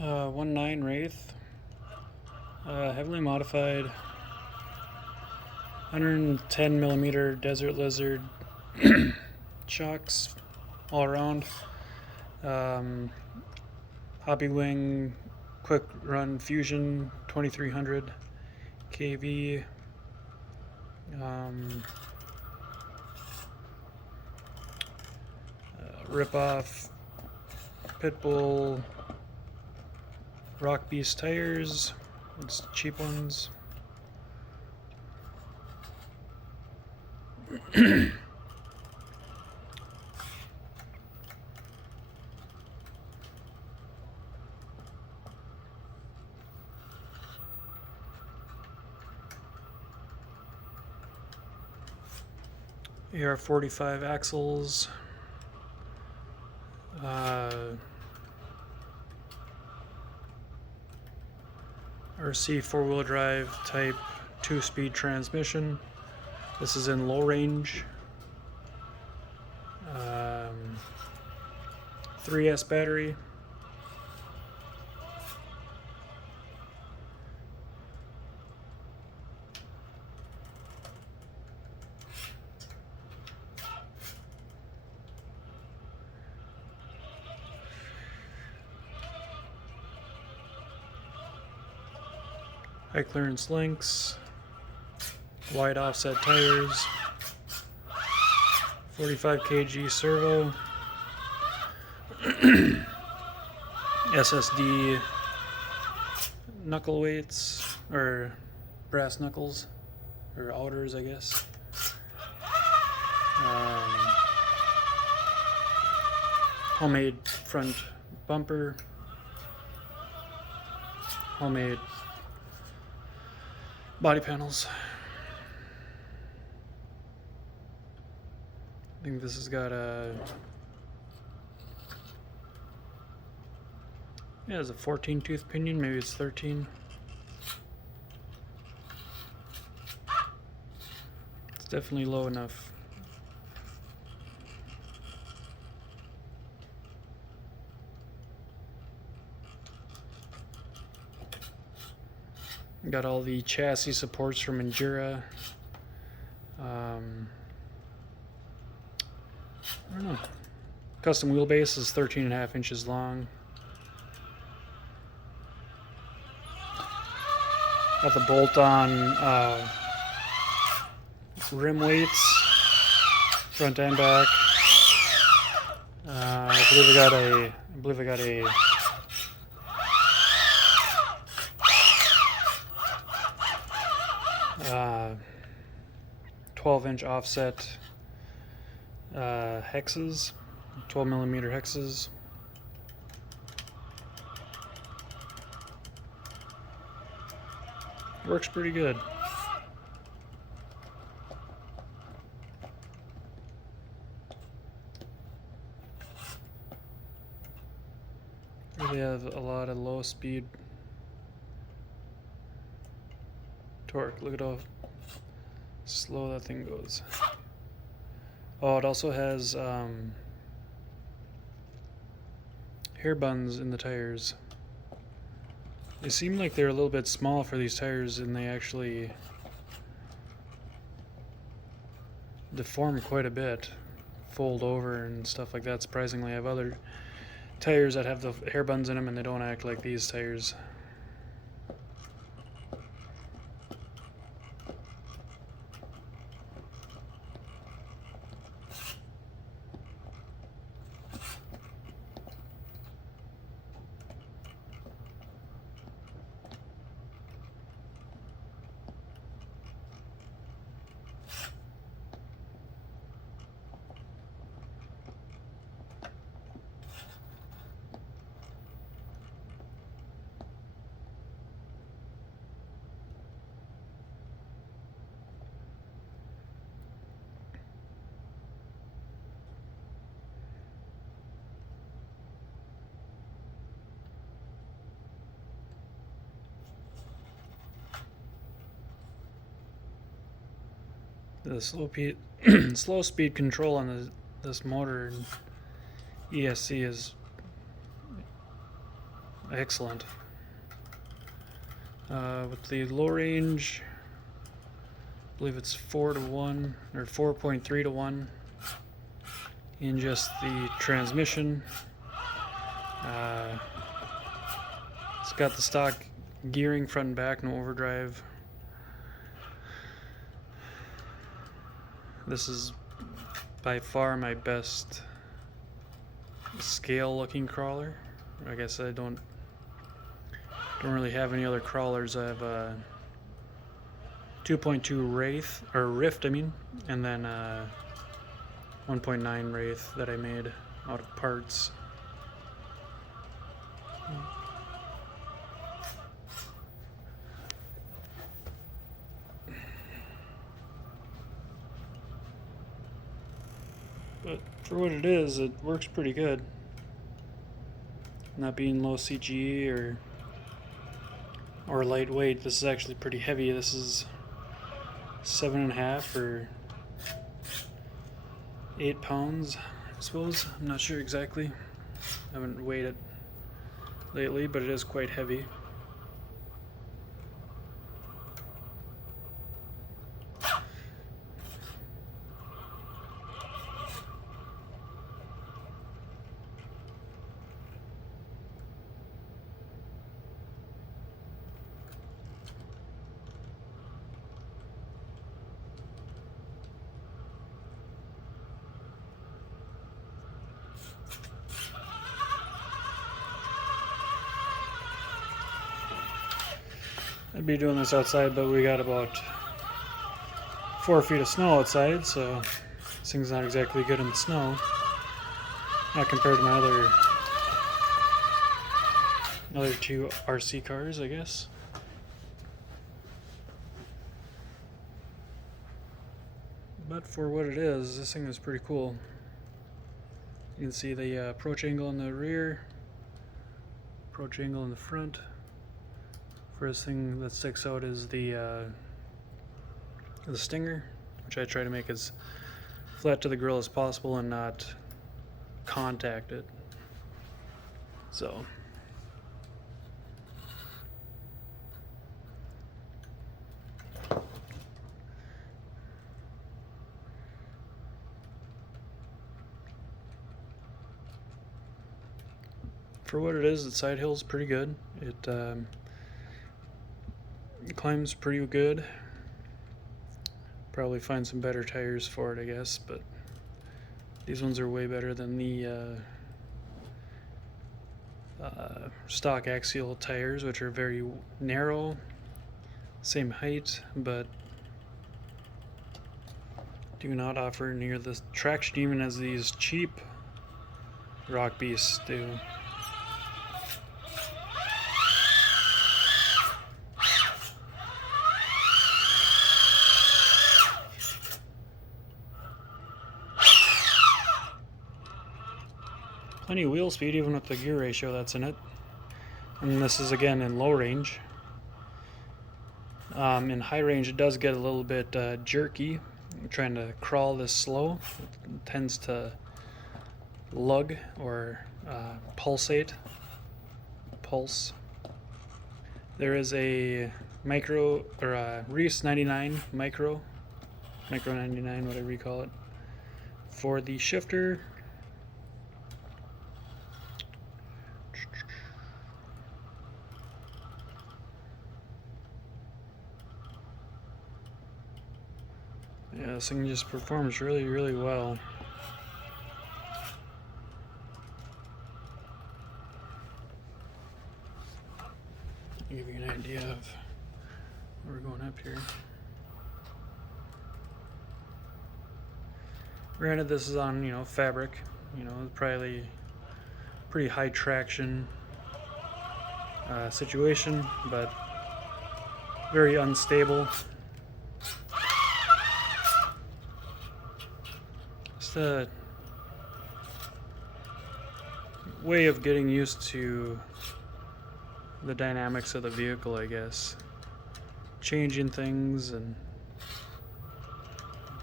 1.9 wraith, heavily modified, 110 millimeter desert lizard shocks all around. Hobby wing quick run fusion 2300 kV. Rip off Pitbull Rock Beast tires. It's cheap ones. AR-45 axles. RC four-wheel drive type 2-speed transmission. This is in low range. 3S battery. High clearance links, wide offset tires, 45 kg servo, SSD knuckle weights, or brass knuckles, or outers I guess. Homemade front bumper, homemade body panels. I think this has got a, yeah, it's a 14 tooth pinion, maybe it's 13. It's definitely low enough. Got all the chassis supports from Endura. I don't know. Custom wheelbase is 13.5 inches long. Got the bolt-on rim weights, front and back. I believe I got a 12-inch offset hexes, 12 millimeter hexes. Works pretty good. Really have a lot of low speed torque. Look at how slow that thing goes. Oh, it also has hair buns in the tires. They seem like they're a little bit small for these tires, and they actually deform quite a bit, fold over and stuff like that. Surprisingly, I have other tires that have the hair buns in them and they don't act like these tires. The slow speed control on this motor and ESC is excellent. With the low range, I believe it's 4-to-1 or 4.3-to-1 in just the transmission. It's got the stock gearing front and back, no overdrive. This is by far my best scale looking crawler. I guess I don't really have any other crawlers. I have a 2.2 wraith or rift, I mean, and then 1.9 wraith that I made out of parts. But for what it is, it works pretty good. Not being low CGE or lightweight, this is actually pretty heavy. This is 7.5 or 8 pounds, I suppose. I'm not sure exactly. I haven't weighed it lately, but it is quite heavy. I'd be doing this outside, but we got about 4 feet of snow outside, so this thing's not exactly good in the snow. Not compared to my other two RC cars, I guess. But for what it is, this thing is pretty cool. You can see the approach angle in the rear, approach angle in the front. First thing that sticks out is the stinger, which I try to make as flat to the grill as possible and not contact it. So for what it is, the side hill's pretty good. It climbs pretty good. Probably find some better tires for it, I guess, but these ones are way better than the stock axial tires, which are very narrow, same height, but do not offer near the traction even as these cheap Rock Beasts do. Plenty of wheel speed even with the gear ratio that's in it. And this is again in low range. In high range it does get a little bit jerky. I'm trying to crawl this slow. It tends to lug or pulsate. Pulse. There is a micro or a Reese 99 micro 99, whatever you call it, for the shifter. Yeah, this thing just performs really, really well. I'll give you an idea of where we're going up here. Granted, this is on, fabric, probably pretty high traction situation, but very unstable. It's a way of getting used to the dynamics of the vehicle, I guess. Changing things and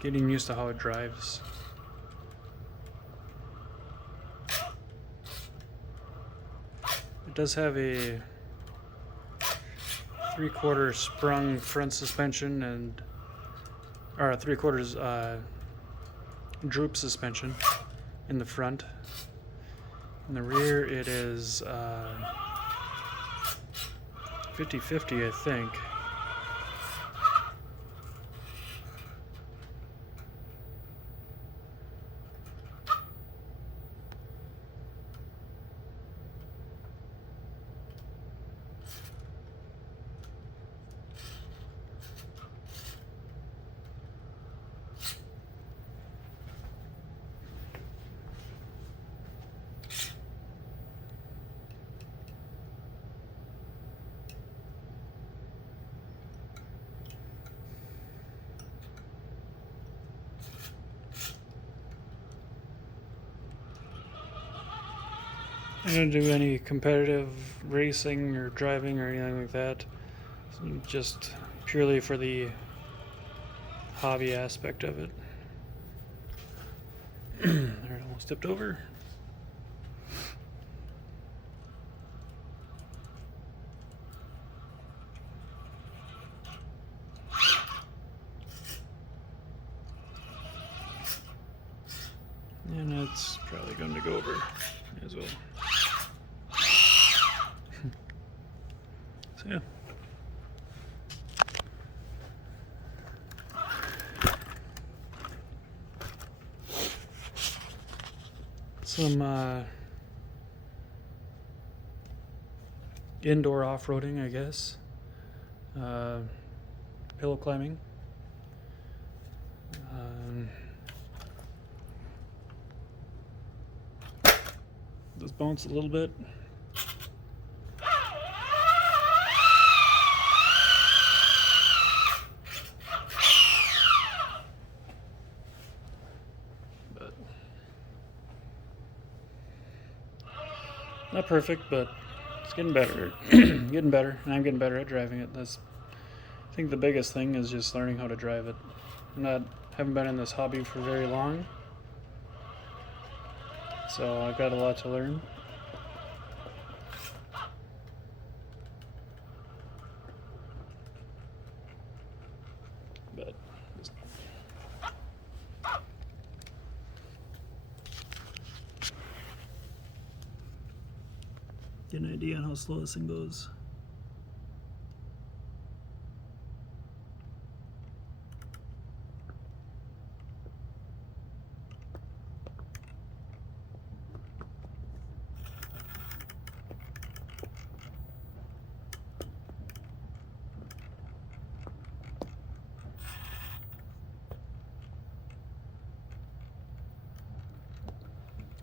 getting used to how it drives. It does have a 3/4 sprung front suspension and, or 3/4 droop suspension in the front. In the rear, it is 50/50, I think. I don't do any competitive racing or driving or anything like that. Just purely for the hobby aspect of it. There, it almost tipped over. And it's probably going to go over as well. So yeah. Some indoor off-roading, I guess. Pillow climbing. Does bounce a little bit. But not perfect, but it's getting better. Getting better, and I'm getting better at driving it. That's, I think, the biggest thing is just learning how to drive it. Haven't been in this hobby for very long, so I've got a lot to learn. But just get an idea on how slow this thing goes.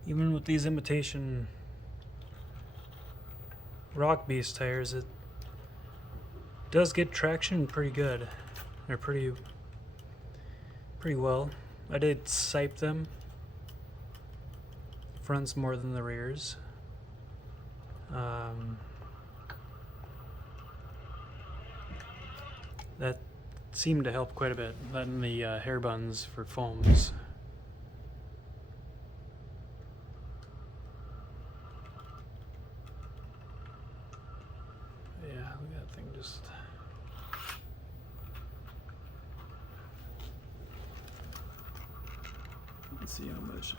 Even with these imitation Rock Beast tires, it does get traction pretty good. They're pretty well. I did sipe them. Fronts more than the rears. That seemed to help quite a bit. Letting the hair buns for foams. Yeah, look at that thing just. Let's see how much.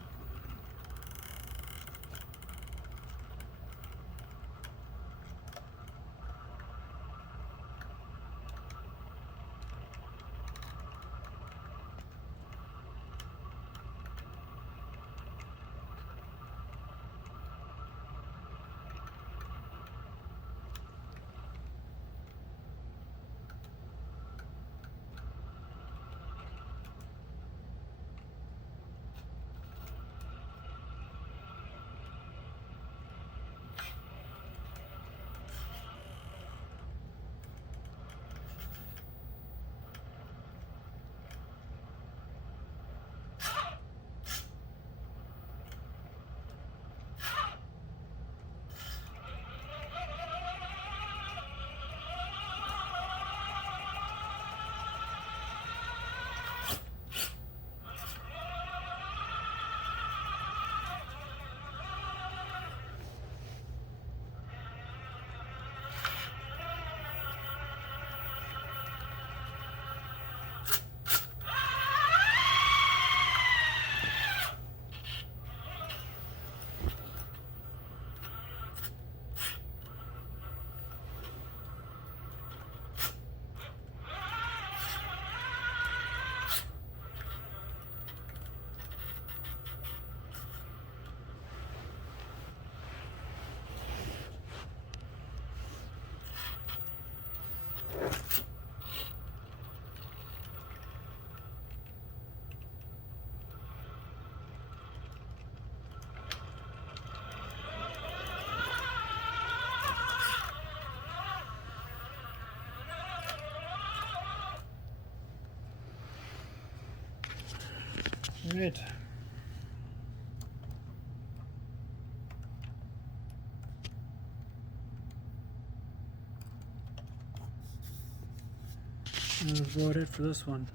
Right. That's about it for this one.